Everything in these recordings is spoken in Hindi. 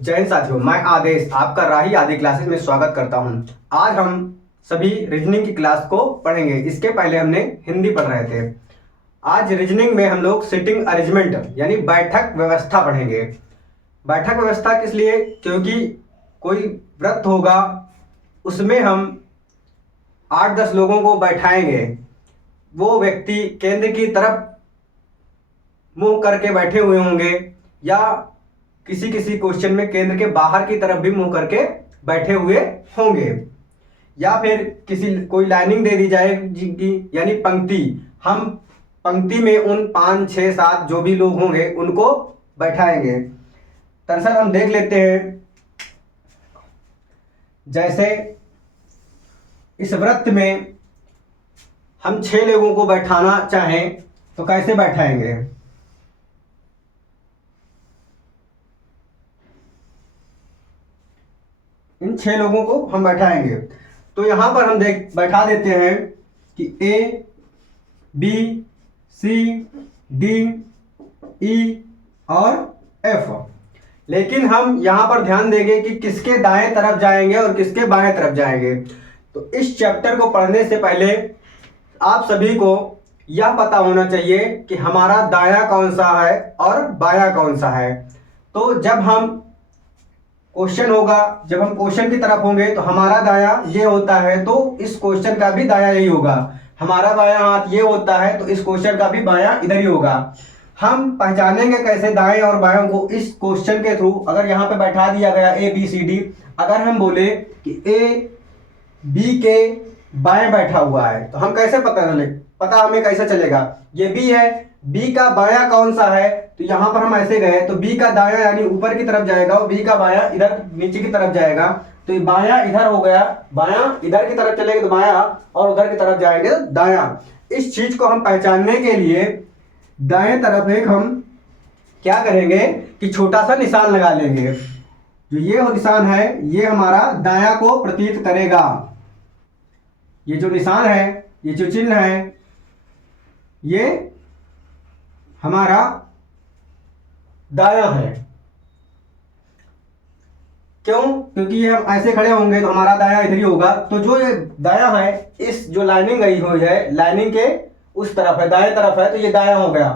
जय हिंद साथियों, मैं आदेश आपका राही आदि क्लासेस में स्वागत करता हूं। आज हम सभी रीजनिंग की क्लास को पढ़ेंगे। इसके पहले हमने हिंदी पढ़ रहे थे। आज रीजनिंग में हम लोग सिटिंग अरेंजमेंट यानी बैठक व्यवस्था पढ़ेंगे। बैठक व्यवस्था किस लिए? क्योंकि कोई व्रत होगा, उसमें हम 8-10 लोगों को बैठाएंगे। वो व्यक्ति केंद्र की तरफ मुंह करके बैठे हुए होंगे या किसी किसी क्वेश्चन में केंद्र के बाहर की तरफ भी मुंह करके बैठे हुए होंगे, या फिर किसी कोई लाइनिंग दे दी जाएगी यानी पंक्ति। हम पंक्ति में उन 5, 6, 7 जो भी लोग होंगे उनको बैठाएंगे। दरअसल हम देख लेते हैं, जैसे इस वृत्त में हम 6 लोगों को बैठाना चाहें तो कैसे बैठाएंगे? इन 6 लोगों को हम बैठाएंगे। तो यहां पर हम बैठा देते हैं कि ए, बी, सी, डी, ई और एफ। लेकिन हम यहां पर ध्यान देंगे कि किसके दाएं तरफ जाएंगे और किसके बाएं तरफ जाएंगे। तो इस चैप्टर को पढ़ने से पहले आप सभी को यह पता होना चाहिए कि हमारा दायां कौन सा है और बायां कौन सा है। तो जब हम क्वेश्चन होगा, जब हम क्वेश्चन की तरफ होंगे तो हमारा दायां ये होता है, तो इस क्वेश्चन का भी दायां यही होगा। हमारा बायां हाथ ये होता है तो इस क्वेश्चन का भी बायां इधर ही होगा। हम पहचानेंगे कैसे दाएं और बायों को? इस क्वेश्चन के थ्रू अगर यहाँ पे बैठा दिया गया ए बी सी डी, अगर हम बोले कि ए बी के बाएं बैठा हुआ है तो हम कैसे पता हमें कैसे चलेगा? ये बी है, बी का बायां कौन सा है? तो यहां पर हम ऐसे गए तो बी का दायां यानी ऊपर की तरफ जाएगा और बी का बायां इधर नीचे की तरफ जाएगा। तो ये बायां इधर हो गया, बायां इधर की तरफ चलेगा तो बायां, और उधर की तरफ जाएंगे तो दायां। इस चीज को हम पहचानने के लिए दाएं तरफ एक हम क्या करेंगे कि छोटा सा निशान लगा लेंगे। जो ये निशान है ये हमारा दायां को प्रतीत करेगा। ये जो निशान है, ये जो चिन्ह है, ये हमारा दायां है। क्यों? क्योंकि ये हम ऐसे खड़े होंगे तो हमारा दायां इधर ही होगा। तो जो ये दायां है, इस जो लाइनिंग गई हुई है, लाइनिंग के उस तरफ है, दाएं तरफ है, तो ये दायां हो गया।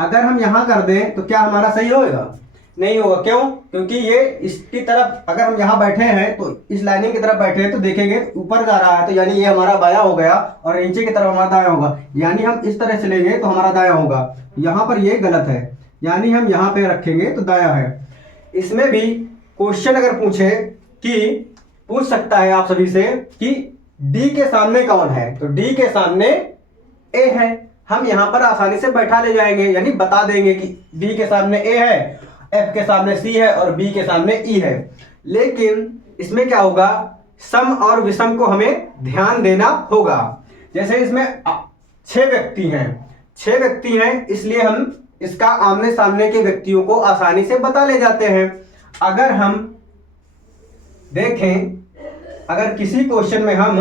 अगर हम यहां कर दें तो क्या हमारा सही होगा? नहीं होगा। क्यों? क्योंकि ये इसकी तरफ, अगर हम यहाँ बैठे हैं तो इस लाइनिंग की तरफ बैठे हैं तो देखेंगे ऊपर जा रहा है, तो यानी ये हमारा बायां हो गया, और नीचे की तरफ हमारा दायां होगा। यानी हम इस तरह चलेंगे तो हमारा दायां होगा। यहाँ पर ये गलत है, यानी हम यहाँ पे रखेंगे तो दायां है। इसमें भी क्वेश्चन अगर पूछे कि पूछ सकता है आप सभी से कि डी के सामने कौन है, तो डी के सामने ए है। हम यहाँ पर आसानी से बैठा ले जाएंगे, यानी बता देंगे कि डी के सामने ए है, एफ के सामने सी है और बी के सामने ई है। लेकिन इसमें क्या होगा? सम और विषम को हमें ध्यान देना होगा। जैसे इसमें 6 व्यक्ति हैं, 6 व्यक्ति हैं, इसलिए हम इसका आमने सामने के व्यक्तियों को आसानी से बता ले जाते हैं। अगर हम देखें, अगर किसी क्वेश्चन में हम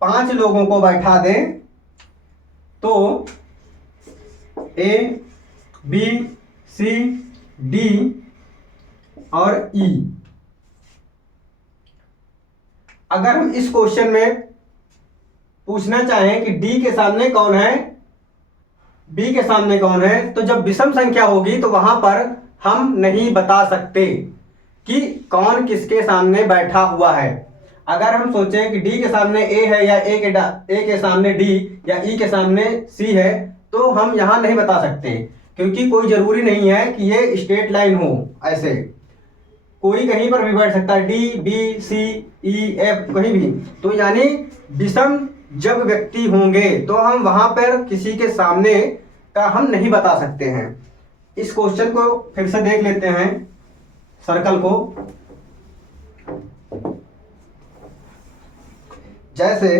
5 लोगों को बैठा दें तो ए, बी, सी, डी और ई। अगर हम इस क्वेश्चन में पूछना चाहें कि डी के सामने कौन है, बी के सामने कौन है, तो जब विषम संख्या होगी तो वहां पर हम नहीं बता सकते कि कौन किसके सामने बैठा हुआ है। अगर हम सोचें कि डी के सामने ए है या ए के सामने डी या ई के सामने सी है, तो हम यहां नहीं बता सकते, क्योंकि कोई जरूरी नहीं है कि ये स्ट्रेट लाइन हो। ऐसे कोई कहीं पर भी बैठ सकता है, डी, बी, सी, ई, एफ, कहीं भी। तो यानी विषम जब व्यक्ति होंगे तो हम वहां पर किसी के सामने का हम नहीं बता सकते हैं। इस क्वेश्चन को फिर से देख लेते हैं, सर्कल को। जैसे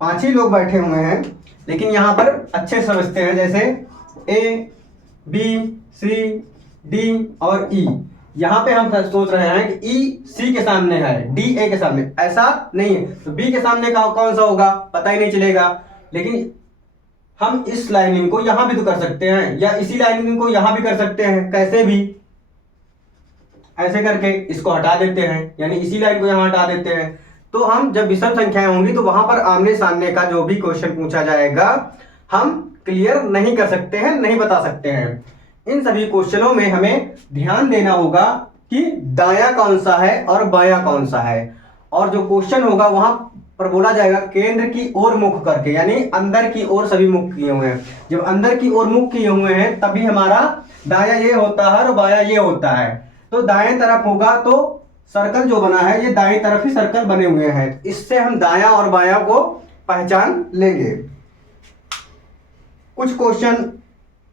पांच ही लोग बैठे हुए हैं, लेकिन यहां पर अच्छे समझते हैं। जैसे ए, बी, सी, डी और ई। यहाँ पे हम सोच रहे हैं कि ई सी के सामने है, डी ए के सामने, ऐसा नहीं है। तो बी के सामने का कौन सा होगा, पता ही नहीं चलेगा। लेकिन हम इस लाइनिंग को यहां भी तो कर सकते हैं, या इसी लाइनिंग को यहां भी कर सकते हैं, कैसे भी ऐसे करके इसको हटा देते हैं, यानी इसी लाइन को यहां हटा देते हैं। तो हम जब विषम संख्याएं होंगी तो वहां पर आमने सामने का जो भी क्वेश्चन पूछा जाएगा हम क्लियर नहीं कर सकते हैं, नहीं बता सकते हैं। इन सभी क्वेश्चनों में हमें ध्यान देना होगा कि दायां कौन सा है और बायां कौन सा है, और जो क्वेश्चन होगा वहां पर बोला जाएगा केंद्र की ओर मुख करके, यानी अंदर की ओर सभी मुख किए हुए हैं। जब अंदर की ओर मुख किए हुए हैं तभी हमारा दायां ये होता है और बायां ये होता है। तो दाएं तरफ होगा तो सर्कल जो बना है ये दाएं तरफ ही सर्कल बने हुए हैं, इससे हम दायां और बायां को पहचान लेंगे। कुछ क्वेश्चन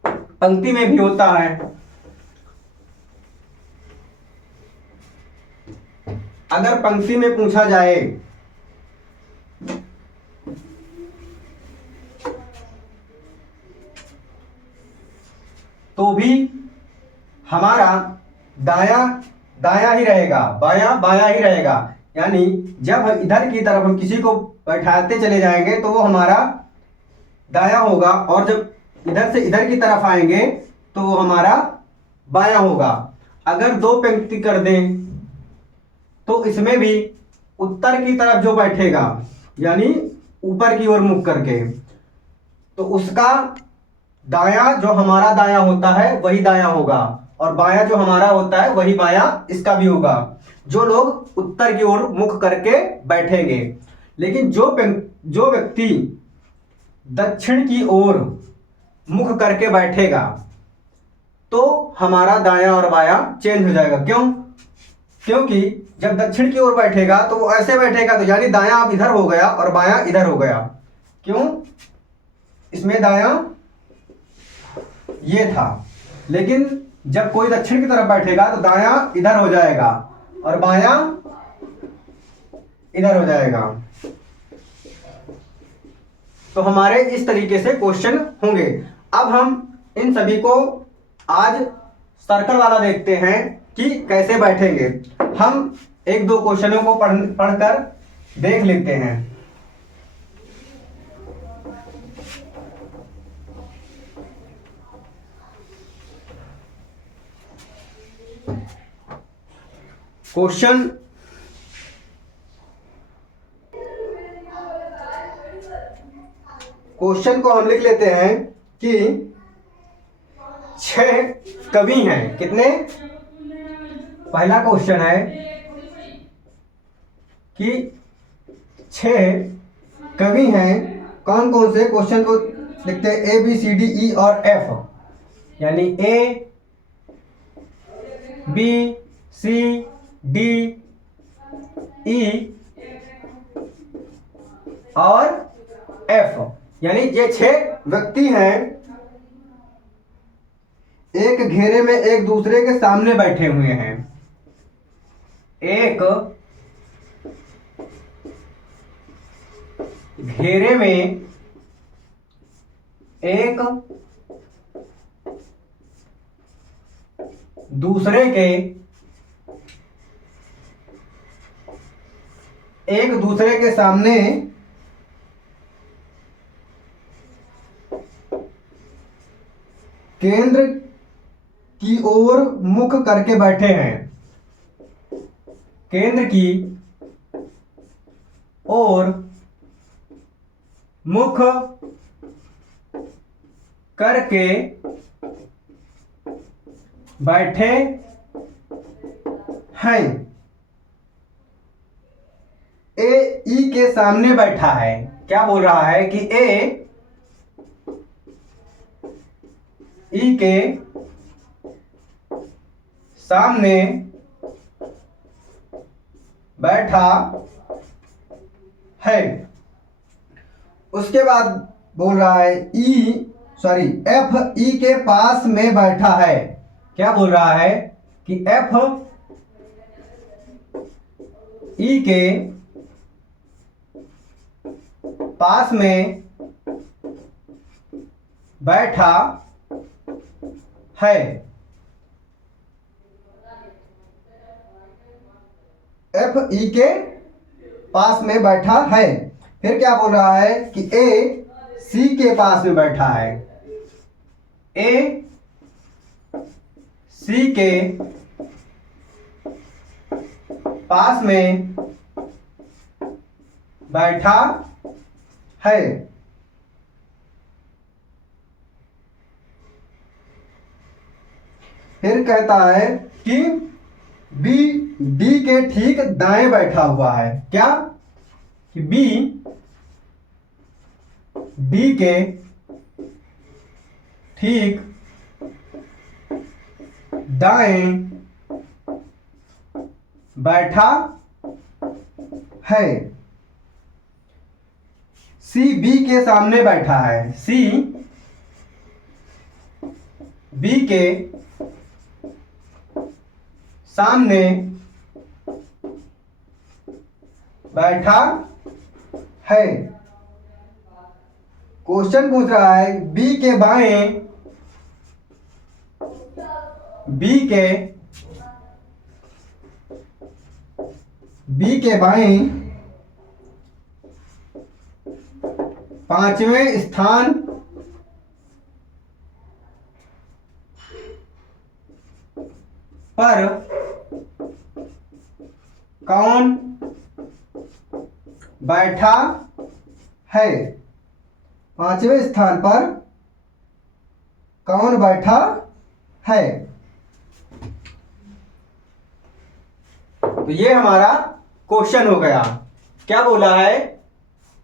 पंक्ति में भी होता है। अगर पंक्ति में पूछा जाए तो भी हमारा दायां दायां ही रहेगा, बायां बायां ही रहेगा। यानी जब इधर की तरफ हम किसी को बैठाते चले जाएंगे तो वो हमारा दायां होगा, और जब इधर से इधर की तरफ आएंगे तो वो हमारा बायां होगा। अगर दो पंक्ति कर दें तो इसमें भी उत्तर की तरफ जो बैठेगा यानी ऊपर की ओर मुख करके, तो उसका दायां जो हमारा दायां होता है वही दायां होगा, और बायां जो हमारा होता है वही बायां इसका भी होगा, जो लोग उत्तर की ओर मुख करके बैठेंगे। लेकिन जो व्यक्ति दक्षिण की ओर मुख करके बैठेगा तो हमारा दायां और बायां चेंज हो जाएगा। क्यों? क्योंकि जब दक्षिण की ओर बैठेगा तो वो ऐसे बैठेगा, तो यानी दायां अब इधर हो गया और बायां इधर हो गया। क्यों? इसमें दायां ये था, लेकिन जब कोई दक्षिण की तरफ बैठेगा तो दायां इधर हो जाएगा और बायां इधर हो जाएगा। तो हमारे इस तरीके से क्वेश्चन होंगे। अब हम इन सभी को आज सर्कल वाला देखते हैं कि कैसे बैठेंगे। हम एक दो क्वेश्चनों को पढ़कर देख लेते हैं। क्वेश्चन को हम लिख लेते हैं कि 6 कवि हैं। कितने? पहला क्वेश्चन है कि 6 कवि हैं। कौन कौन से? क्वेश्चन को लिखते हैं A B C D E और एफ, यानी A B C D E और एफ, यानी ये 6 व्यक्ति हैं, एक घेरे में एक दूसरे के सामने बैठे हुए हैं। एक घेरे में एक दूसरे के सामने केंद्र की ओर मुख करके बैठे हैं। केंद्र की ओर मुख करके बैठे हैं। ए ई के सामने बैठा है। क्या बोल रहा है कि ए ई के सामने बैठा है। उसके बाद बोल रहा है एफ ई के पास में बैठा है। क्या बोल रहा है कि एफ ई के पास में बैठा है। एफ ई के पास में बैठा है। फिर क्या बोल रहा है कि ए सी के पास में बैठा है, ए सी के पास में बैठा है। फिर कहता है कि बी डी के ठीक दाएं बैठा हुआ है। क्या कि बी डी के ठीक दाएं बैठा है। सी बी के सामने बैठा है, सी बी के सामने बैठा है। क्वेश्चन पूछ रहा है बी के बाएं, बी के बाएं पांचवें स्थान पर कौन बैठा है? पांचवें स्थान पर कौन बैठा है? तो ये हमारा क्वेश्चन हो गया। क्या बोला है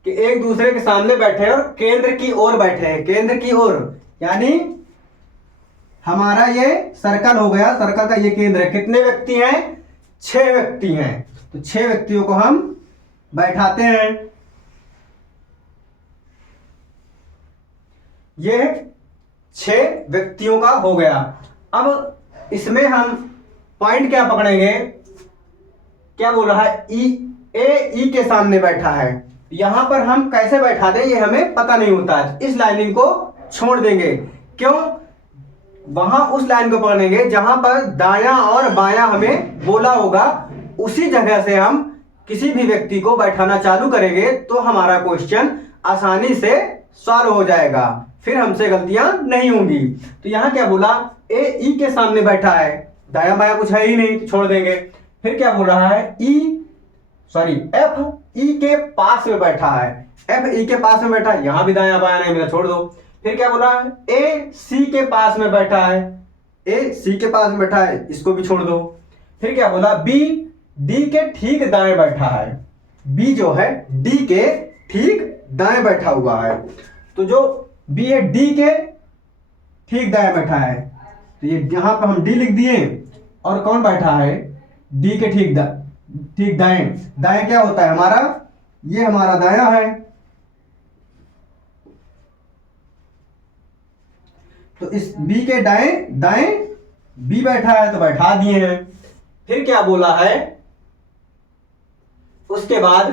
कि एक दूसरे के सामने बैठे हैं और केंद्र की ओर बैठे हैं, केंद्र की ओर, यानी हमारा ये सर्कल हो गया, सर्कल का ये केंद्र है। कितने व्यक्ति हैं? 6 व्यक्ति हैं। तो 6 व्यक्तियों को हम बैठाते हैं। ये 6 व्यक्तियों का हो गया। अब इसमें हम पॉइंट क्या पकड़ेंगे? क्या बोल रहा है? ई के सामने बैठा है। यहां पर हम कैसे बैठा दें ये हमें पता नहीं होता है। इस लाइनिंग को छोड़ देंगे। क्यों? वहां उस लाइन को पकड़ेंगे जहां पर दायां और बायां हमें बोला होगा, उसी जगह से हम किसी भी व्यक्ति को बैठाना चालू करेंगे तो हमारा क्वेश्चन आसानी से सॉल्व हो जाएगा, फिर हमसे गलतियां नहीं होंगी। तो यहां क्या बोला? ए ई के सामने बैठा है, दायां बायां कुछ है ही नहीं, तो छोड़ देंगे। फिर क्या बोल रहा है? एफ ई के पास में बैठा है, एफ ई के पास में बैठा है, यहां भी दायां बायां नहीं मिला, छोड़ दो। फिर क्या बोला? ए सी के पास में बैठा है, ए सी के पास में बैठा है, इसको भी छोड़ दो। फिर क्या बोला? बी डी के ठीक दाएं बैठा है, बी जो है डी के ठीक दाएं बैठा हुआ है। तो जो बी है डी के ठीक दाएं बैठा है, तो ये यहां पर हम डी लिख दिए। और कौन बैठा है? डी के ठीक दाएं। दाएं क्या होता है हमारा? ये हमारा दायां है। तो इस बी के दाएं बी बैठा है, तो बैठा दिए हैं। फिर क्या बोला है उसके बाद?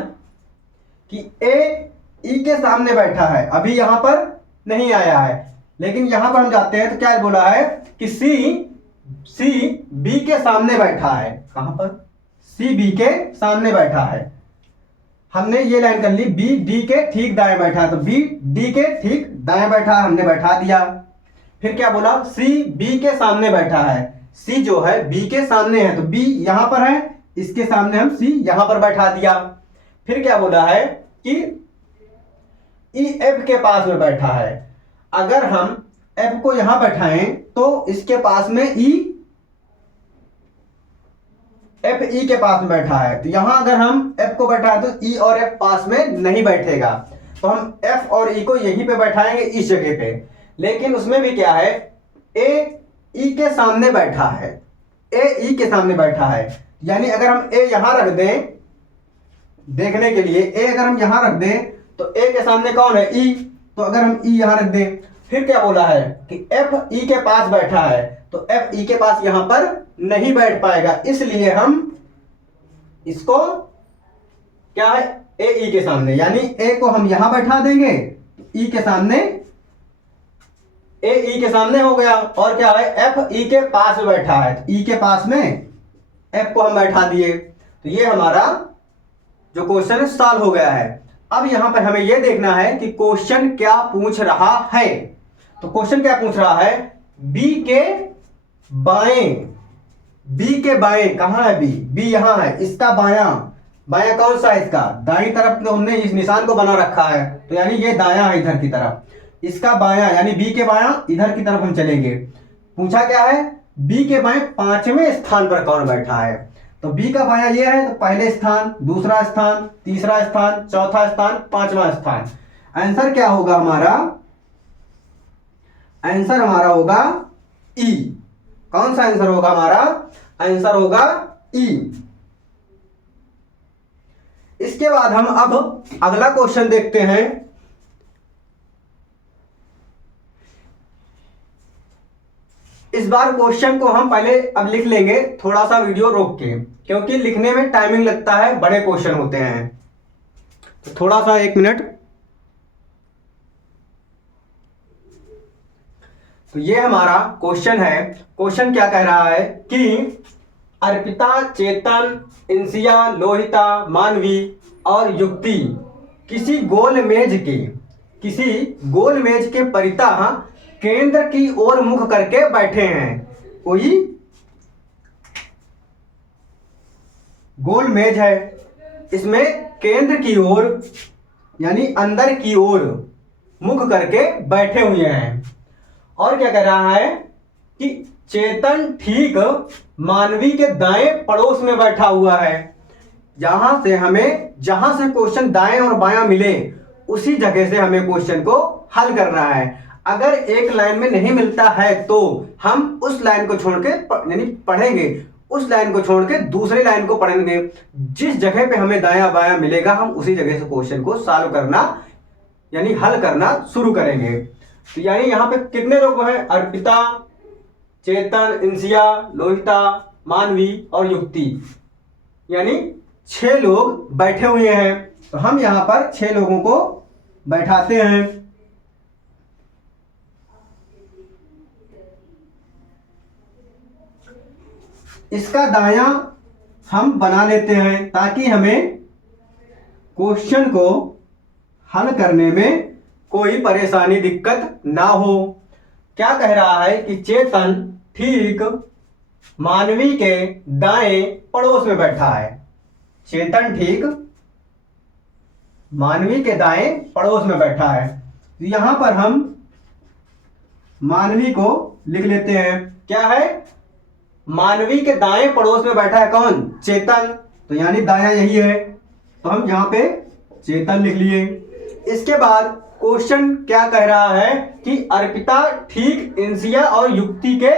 कि ए ई के सामने बैठा है, अभी यहां पर नहीं आया है, लेकिन यहां पर हम जाते हैं तो क्या बोला है? कि सी बी के सामने बैठा है। कहां पर? सी बी के सामने बैठा है। हमने ये लाइन कर ली, बी डी के ठीक दाएं बैठा है, तो बी डी के ठीक दाएं बैठा है, हमने बैठा दिया। फिर क्या बोला? सी बी के सामने बैठा है, सी जो है बी के सामने है, तो बी यहां पर है, इसके सामने हम सी यहां पर बैठा दिया। फिर क्या बोला है? कि ई एफ के पास में बैठा है। अगर हम एफ को यहां बैठाएं तो इसके पास में एफ ई के पास में बैठा है, तो यहां अगर हम एफ को बैठाएं तो ई और एफ पास में नहीं बैठेगा, तो हम एफ और ई को यहीं पे बैठाएंगे, इस जगह पे। लेकिन उसमें भी क्या है? ए ई के सामने बैठा है, ए ई के सामने बैठा है, यानी अगर हम ए यहां रख दें देखने के लिए, ए अगर हम यहां रख दें तो ए के सामने कौन है? ई। तो अगर हम ई यहां रख दें, फिर क्या बोला है? कि एफ ई के पास बैठा है, तो एफ ई के पास यहां पर नहीं बैठ पाएगा, इसलिए हम इसको क्या है? ए ई के सामने, यानी ए को हम यहां बैठा देंगे, ई के सामने, ए ई के सामने हो गया। और क्या है? एफ ई के पास में बैठा है, ई के पास में एफ को हम बैठा दिए। तो ये हमारा जो क्वेश्चन है सॉल्व हो गया है। अब यहां पर हमें यह देखना है कि क्वेश्चन क्या पूछ रहा है। तो क्वेश्चन क्या पूछ रहा है, बी के बाएं, बी के बाएं कहां है, बी यहां है, इसका बायां, बायां कौन सा है, इसका दाईं तरफ तो हमने इस निशान को बना रखा है, तो यानी ये दायां है इधर की तरफ, इसका बायां यानी बी के बायां इधर की तरफ हम चलेंगे। पूछा क्या है, बी के बाएं पांचवें स्थान पर कौन बैठा है। तो बी का बायां ये है, तो पहले स्थान, दूसरा स्थान, तीसरा स्थान, चौथा स्थान, पांचवा स्थान। आंसर क्या होगा हमारा, आंसर हमारा होगा ई। कौन सा आंसर होगा हमारा, आंसर होगा ई। इसके बाद हम अब अगला क्वेश्चन देखते हैं। इस बार क्वेश्चन को हम पहले अब लिख लेंगे, थोड़ा सा वीडियो रोक के, क्योंकि लिखने में टाइमिंग लगता है, बड़े क्वेश्चन होते हैं। तो थोड़ा सा 1 मिनट। तो ये हमारा क्वेश्चन है। क्वेश्चन क्या कह रहा है कि अर्पिता, चेतन, इंसिया, लोहिता, मानवी और युक्ति किसी गोल मेज के परितः केंद्र की ओर मुख करके बैठे हैं। कोई गोल मेज है, इसमें केंद्र की ओर यानी अंदर की ओर मुख करके बैठे हुए हैं। और क्या कह रहा है कि चेतन ठीक मानवी के दाएं पड़ोस में बैठा हुआ है। जहां से क्वेश्चन दाएं और बायां मिले, उसी जगह से हमें क्वेश्चन को हल करना है। अगर एक लाइन में नहीं मिलता है तो हम उस लाइन को छोड़ के यानी पढ़ेंगे, उस लाइन को छोड़ के दूसरी लाइन को पढ़ेंगे। जिस जगह पे हमें दायां बायां मिलेगा, हम उसी जगह से क्वेश्चन को सॉल्व करना यानी हल करना शुरू करेंगे। तो यानी यहां पे कितने लोग हैं, अर्पिता, चेतन, इंसिया, लोहिता, मानवी और युक्ति, यानी 6 लोग बैठे हुए हैं। तो हम यहां पर 6 लोगों को बैठाते हैं। इसका दायां हम बना लेते हैं ताकि हमें क्वेश्चन को हल करने में कोई परेशानी दिक्कत ना हो। क्या कह रहा है कि चेतन ठीक मानवी के दाएं पड़ोस में बैठा है। चेतन ठीक मानवी के दाएं पड़ोस में बैठा है। तो यहां पर हम मानवी को लिख लेते हैं। क्या है, मानवी के दाएं पड़ोस में बैठा है कौन, चेतन, तो यानी दायां यही है, तो हम यहां पे चेतन लिख लिए। इसके बाद क्वेश्चन क्या कह रहा है कि अर्पिता ठीक इंसिया और युक्ति के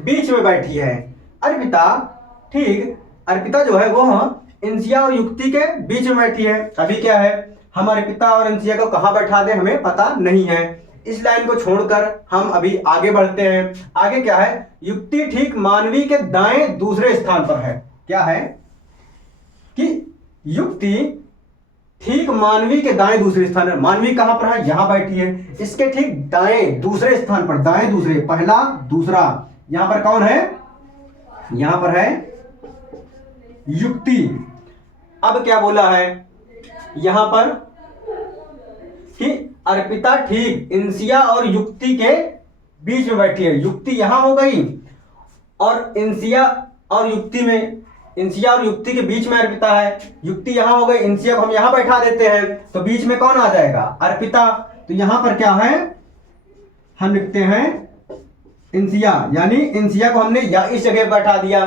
बीच में बैठी है। अर्पिता जो है वो इंसिया और युक्ति के बीच में बैठी है। अभी क्या है, हम अर्पिता और इंसिया को कहां बैठा दें हमें पता नहीं है। इस लाइन को छोड़कर हम अभी आगे बढ़ते हैं। आगे क्या है, युक्ति ठीक मानवी के दाएं दूसरे स्थान पर है। क्या है कि युक्ति ठीक मानवी के दाएं दूसरे स्थान पर, मानवी कहां पर है, यहां बैठी है, इसके ठीक दाएं दूसरे स्थान पर, दाएं दूसरे, पहला दूसरा, यहां पर कौन है, यहां पर है युक्ति। अब क्या बोला है यहां पर कि अर्पिता ठीक इंसिया और युक्ति के बीच में बैठी है। युक्ति यहां हो गई और इंसिया और युक्ति के बीच में अर्पिता है। युक्ति यहां हो गई, इंसिया को हम यहां बैठा देते हैं, तो बीच में कौन आ जाएगा, अर्पिता। तो यहां पर क्या है, हम लिखते हैं इंसिया, यानी इंसिया को हमने इस जगह बैठा दिया।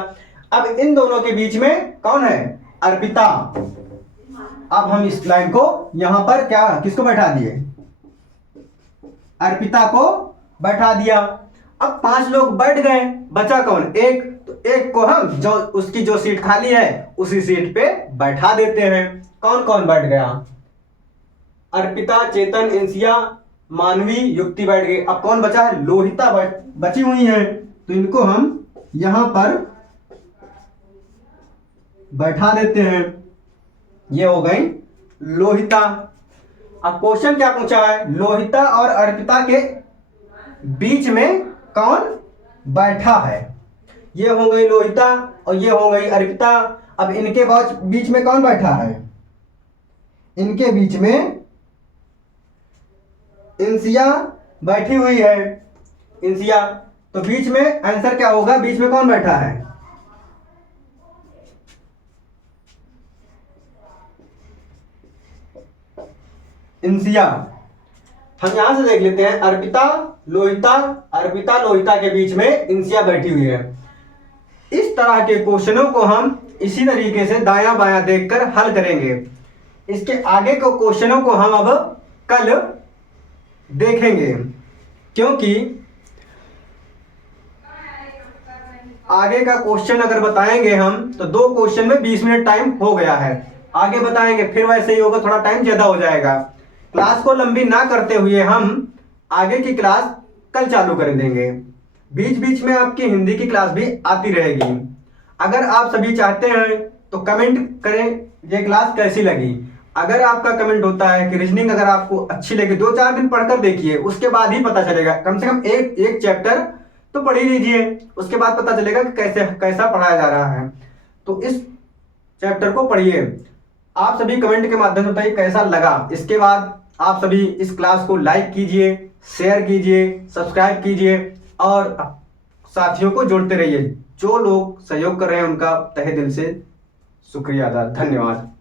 अब इन दोनों के बीच में कौन है, अर्पिता। अब हम इस लाइन को यहां पर किसको बैठा दिए, अर्पिता को बैठा दिया। अब 5 लोग बैठ गए, बचा कौन, एक, तो एक को हम उसकी जो सीट खाली है उसी सीट पे बैठा देते हैं। कौन कौन बैठ गया, अर्पिता, चेतन, इंसिया, मानवी, युक्ति बैठ गई। अब कौन बचा है, लोहिता बची हुई है, तो इनको हम यहां पर बैठा देते हैं। ये हो गई लोहिता। अब क्वेश्चन क्या पूछा है, लोहिता और अर्पिता के बीच में कौन बैठा है। ये हो गई लोहिता और ये हो गई अर्पिता। अब इनके बीच में कौन बैठा है, इनके बीच में इंसिया बैठी हुई है। इंसिया, तो बीच में आंसर क्या होगा, बीच में कौन बैठा है? इंसिया। हम यहां से देख लेते हैं, अर्पिता लोहिता, अर्पिता लोहिता के बीच में इंसिया बैठी हुई है। इस तरह के क्वेश्चनों को हम इसी तरीके से दायां बायां देखकर हल करेंगे। इसके आगे के क्वेश्चनों को हम अब कल देखेंगे, क्योंकि आगे का क्वेश्चन अगर बताएंगे हम तो 2 क्वेश्चन में 20 मिनट टाइम हो गया है। आगे बताएंगे फिर वैसे ही होगा, थोड़ा टाइम ज्यादा हो जाएगा। क्लास को लंबी ना करते हुए हम आगे की क्लास कल चालू कर देंगे। बीच बीच में आपकी हिंदी की क्लास भी आती रहेगी। अगर आप सभी चाहते हैं तो कमेंट करें ये क्लास कैसी लगी। अगर आपका कमेंट होता है कि रीजनिंग अगर आपको अच्छी लगी, 2-4 दिन पढ़कर देखिए, उसके बाद ही पता चलेगा। कम से कम एक चैप्टर तो पढ़ ही लीजिए, उसके बाद पता चलेगा कि कैसा पढ़ाया जा रहा है। तो इस चैप्टर को पढ़िए। आप सभी कमेंट के माध्यम से बताइए कैसा लगा। इसके बाद आप सभी इस क्लास को लाइक कीजिए, शेयर कीजिए, सब्सक्राइब कीजिए और साथियों को जोड़ते रहिए। जो लोग सहयोग कर रहे हैं उनका तहे दिल से शुक्रिया अदा, धन्यवाद।